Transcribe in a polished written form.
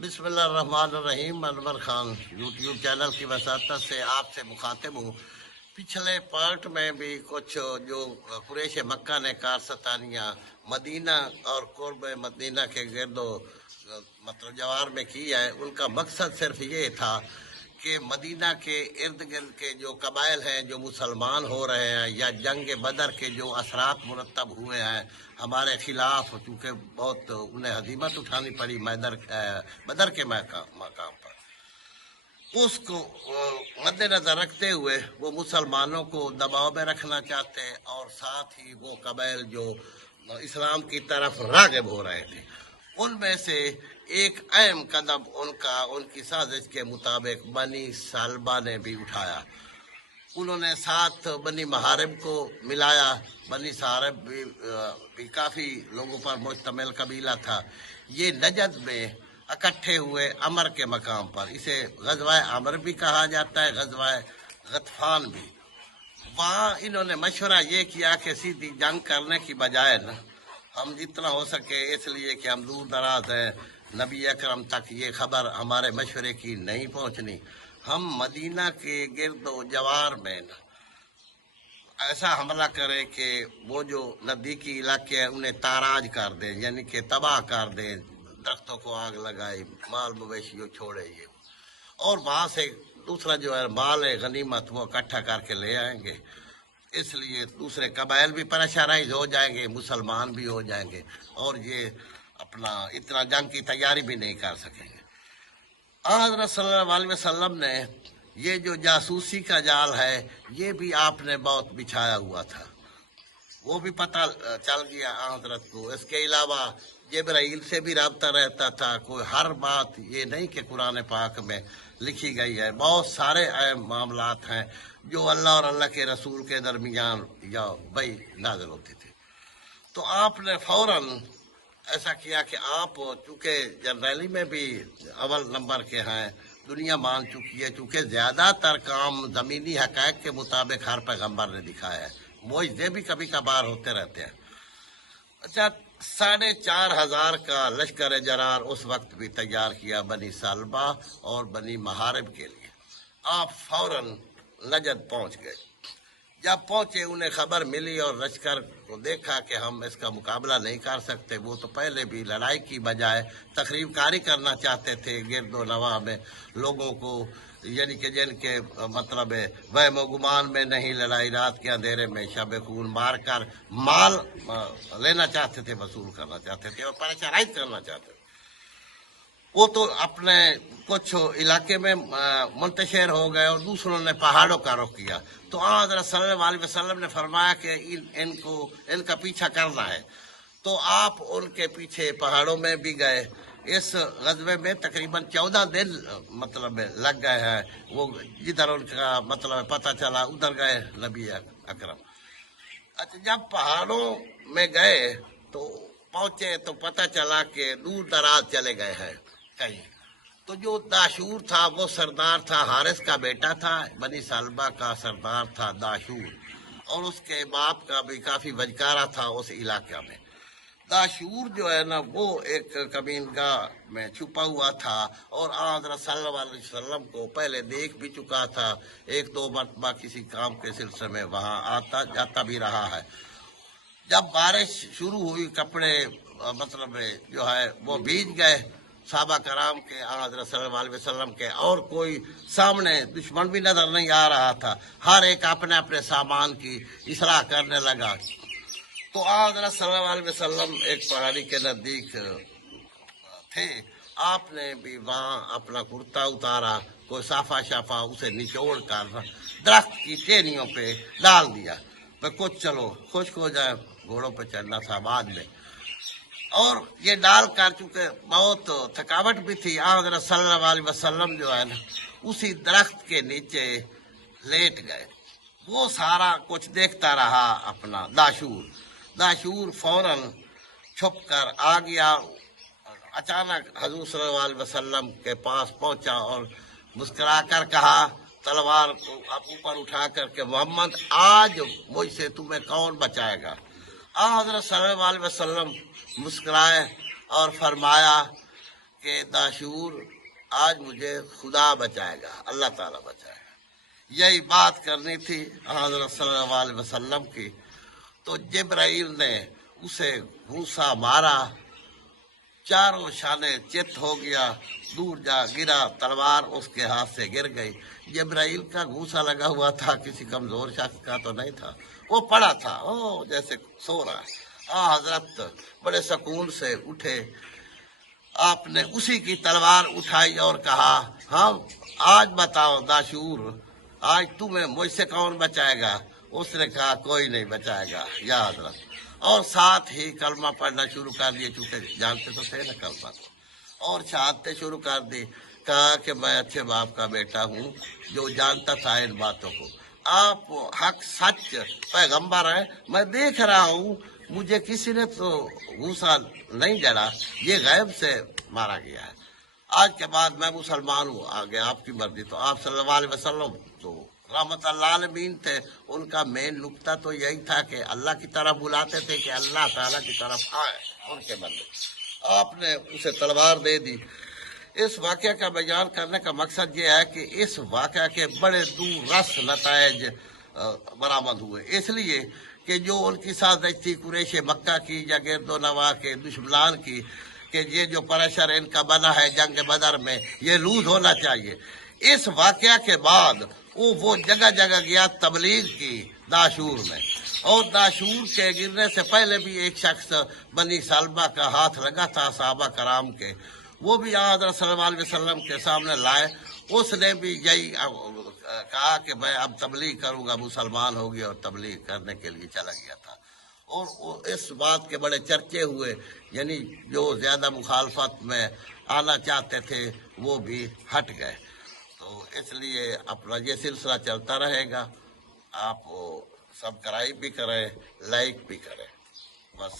बिस्मिल्लाहिर्रहमानिर्रहीम। Anwar Khan YouTube channel की वसातत से आपसे मुखातिब हूँ। पिछले पार्ट में भी कुछ जो कुरैश मक्का ने कारस्तानियाँ मदीना और कुर्ब मदीना के गिर्दो मतलब जवार में की है, उनका मकसद सिर्फ ये था कि मदीना के इर्द गिर्द के जो कबाइल हैं जो मुसलमान हो रहे हैं या जंग बदर के जो असरात मुरतब हुए हैं हमारे खिलाफ, चूँकि बहुत उन्हें हजीमत उठानी पड़ी बदर के मकाम पर, उसको मद्देनजर रखते हुए वो मुसलमानों को दबाव में रखना चाहते और साथ ही वो कबाइल जो इस्लाम की तरफ राग़िब हो रहे थे, उनमें से एक अहम कदम उनकी साजिश के मुताबिक बनी सालबा ने भी उठाया। उन्होंने साथ बनी महारिब को मिलाया। बनी साहब भी काफ़ी लोगों पर मुश्तमिल कबीला था। ये नजद में इकट्ठे हुए अमर के मकाम पर, इसे गज़वाए अमर भी कहा जाता है, गज़वाए गतफान भी। वहाँ इन्होंने मशवरा ये किया कि सीधी जंग करने की बजाय न हम जितना हो सके, इसलिए कि हम दूर दराज हैं, नबी अकरम तक ये खबर हमारे मशवरे की नहीं पहुँचनी, हम मदीना के गिर्द जवार में न ऐसा हमला करें कि वो जो नज़दीकी इलाके हैं उन्हें ताराज कर दें, यानी कि तबाह कर दें, दरख्तों को आग लगाए, माल मवेशियों छोड़े ये, और वहाँ से दूसरा जो है माल गनीमत वो इकट्ठा करके ले आएंगे। इसलिए दूसरे कबाइल भी परेशान हो जाएंगे, मुसलमान भी हो जाएंगे और ये अपना इतना जंग की तैयारी भी नहीं कर सकेंगे। हज़रत सल्लल्लाहु अलैहि वसल्लम ने ये जो जासूसी का जाल है ये भी आपने बहुत बिछाया हुआ था, वो भी पता चल गया हज़रत को। इसके अलावा जिब्राइल से भी रब्ता रहता था। कोई हर बात ये नहीं कि कुरान पाक में लिखी गई है, बहुत सारे अहम मामलात हैं जो अल्लाह और अल्लाह के रसूल के दरमियान या वही नाज़िल होते थे। तो आपने फौरन ऐसा किया कि आप चूँकि जनरली में भी अव्वल नंबर के हैं, दुनिया मान चुकी है, चूँकि ज़्यादातर काम ज़मीनी हक़ाइक़ के मुताबिक हर पैगम्बर ने दिखाया है, मुआज़े भी कभी कभार होते रहते हैं। अच्छा, 4,500 का लश्कर जरार उस वक्त भी तैयार किया बनी सालबा और बनी महारिब के लिए। आप फौरन नजद पहुंच गए। जब पहुंचे उन्हें खबर मिली और लश्कर को देखा कि हम इसका मुकाबला नहीं कर सकते। वो तो पहले भी लड़ाई की बजाय तकरीब कारी करना चाहते थे गिरदो नवा में लोगों को, यानी कि जिनके मतलब वहम गुमान में नहीं, लड़ाई रात के अंधेरे में शब खून मार कर माल लेना चाहते थे, वसूल करना चाहते थे और परेशान करना चाहते थे। वो तो अपने कुछ इलाके में मुंतशिर हो गए और दूसरों ने पहाड़ों का रुख किया। तो हज़रत सल्लल्लाहु अलैहि वसल्लम ने फरमाया कि इनका पीछा करना है। तो आप उनके पीछे पहाड़ों में भी गए। इस गज़वे में तकरीबन 14 दिन मतलब लग गए हैं। वो जिधर उनका मतलब पता चला उधर गए नबी अकरम। अच्छा, जब पहाड़ों में गए तो पहुंचे तो पता चला कि दूर दराज चले गए हैं कहीं। तो जो दाशूर था वो सरदार था, हारिस का बेटा था, बनी सालबा का सरदार था दाशूर, और उसके बाप का भी काफ़ी वजकारा था उस इलाके में। दाशूर जो है ना वो एक कबीनगाह में छुपा हुआ था और हज़रत सल्लल्लाहु अलैहि वसल्लम को पहले देख भी चुका था। 1-2 मरतबा किसी काम के सिलसिले में वहाँ आता जाता भी रहा है। जब बारिश शुरू हुई, कपड़े मतलब जो है वो भीग गए साहबा कराम के, हज़रत सल्लल्लाहु अलैहि वसल्लम के, और कोई सामने दुश्मन भी नजर नहीं आ रहा था। हर एक अपने अपने सामान की इसलाह करने लगा। तो हज़रत सल्लल्लाहु अलैहि वसल्लम एक पहाड़ी के नज़दीक थे। आपने भी वहाँ अपना कुर्ता उतारा, कोई साफा शाफा उसे निचोड़ कर दरख्त की टहनियों पे डाल दिया। तो कुछ चलो खुश्क हो जाए, घोड़ों पे चढ़ना था बाद में। और ये डाल कर चूँकि बहुत थकावट भी थी, हज़रत सल्लल्लाहु अलैहि वसल्लम जो है ना उसी दरख्त के नीचे लेट गए। वो सारा कुछ देखता रहा अपना दाशूर फौरन छुप कर आ गया। अचानक हजूर सल्लल्लाहु अलैहि वसल्लम के पास पहुंचा और मुस्कुरा कर कहा, तलवार को आप ऊपर उठा करके, मोहम्मद आज मुझसे तुम्हें कौन बचाएगा। हज़रत सल्लल्लाहु अलैहि वसल्लम मुस्कुराए और फरमाया کہ داشور آج مجھے خدا بچائے گا، اللہ تعالیٰ بچائے گا، یہی بات کرنی تھی حضرت صلی اللہ علیہ وسلم کی۔ تو جبرائیل نے اسے گھوسا مارا، چاروں شانے چت ہو گیا، دور جا گرا، تلوار اس کے ہاتھ سے گر گئی۔ جبرائیل کا گھوسا لگا ہوا تھا، کسی کمزور شخص کا تو نہیں تھا، وہ پڑا تھا جیسے سو رہا ہے۔ حضرت بڑے سکون سے اٹھے، آپ نے اسی کی تلوار اٹھائی اور کہا، ہاں آج بتاؤ داشور، آج تمہیں مجھ سے کون بچائے گا؟ اس نے کہا کوئی نہیں بچائے گا یا حضرت، اور ساتھ ہی کلمہ پڑھنا شروع کر دیے، چونکہ جانتے تو تھے نا کلمہ کو، اور شہادتیں شروع کر دی۔ کہا کہ میں اچھے باپ کا بیٹا ہوں جو جانتا تھا ان باتوں کو، آپ حق سچ پیغمبر ہیں، میں دیکھ رہا ہوں، مجھے کسی نے تو گھوسا نہیں جڑا، یہ غیب سے مارا گیا ہے، آج کے بعد میں مسلمان ہوں، آگے آپ کی مرضی۔ تو آپ صلی اللہ علیہ وسلم تو رحمت اللہ عالمین تھے، ان کا مین نقطہ تو یہی تھا کہ اللہ کی طرف بلاتے تھے کہ اللہ تعالیٰ کی طرف آئے ان کے بندے۔ آپ نے اسے تلوار دے دی۔ اس واقعہ کا بیان کرنے کا مقصد یہ ہے کہ اس واقعہ کے بڑے دور رس نتائج برآمد ہوئے، اس لیے کہ جو ان کی سازش تھی قریش مکہ کی یا گرد و نواح کے دشمنان کی، کہ یہ جو پریشر ان کا بنا ہے جنگ بدر میں، یہ لوز ہونا چاہیے۔ اس واقعہ کے بعد وہ جگہ جگہ گیا تبلیغ کی داشور میں، اور داشور کے گرنے سے پہلے بھی ایک شخص بنی سلمہ کا ہاتھ لگا تھا صحابہ کرام کے، وہ بھی حضرت صلی اللہ علیہ وسلم کے سامنے لائے، اس نے بھی یہی کہا کہ میں اب تبلیغ کروں گا، مسلمان ہو گیا اور تبلیغ کرنے کے لیے چلا گیا تھا، اور اس بات کے بڑے چرچے ہوئے، یعنی جو زیادہ مخالفت میں آنا چاہتے تھے وہ بھی ہٹ گئے۔ تو اس لیے اپنا یہ سلسلہ چلتا رہے گا، آپ سبسکرائب بھی کریں، لائک بھی کریں، بس۔